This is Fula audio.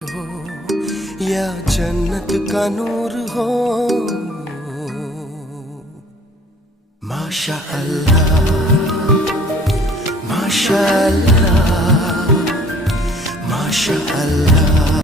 हो या जन्नत का नूर हो। माशा अल्लाह, माशा अल्लाह, माशा अल्लाह।